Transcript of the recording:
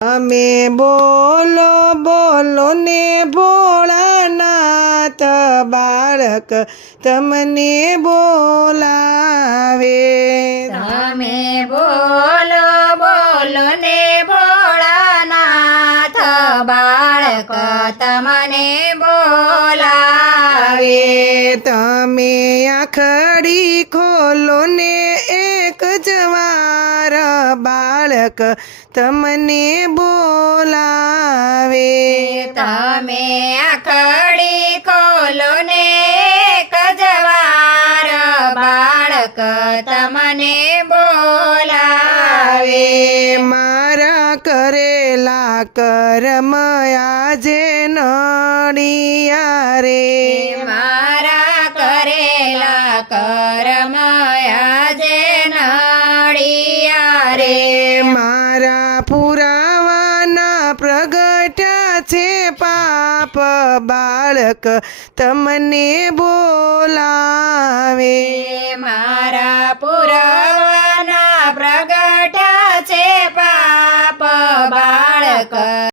તમે બોલો બોલો ને ભોળાનાથ, બાળક તમને બોલાવે. તમે બોલો બોલો ને ભોળાનાથ, બાળક તમને બોલાવે. તમે આખડી ખોલો ને એક જવાર, બાળક તમને બોલાવે. તમે આખડી ખોલો ને એક જવાર, બાળક તમને બોલાવે. મારા કરેલા કર્મ આજે નડિયા રે. મારા કરેલા કર્મ આજે નડિયા રે. મારા પુરાવાના પ્રગટ્યા છે પાપ, બાળક તમને બોલા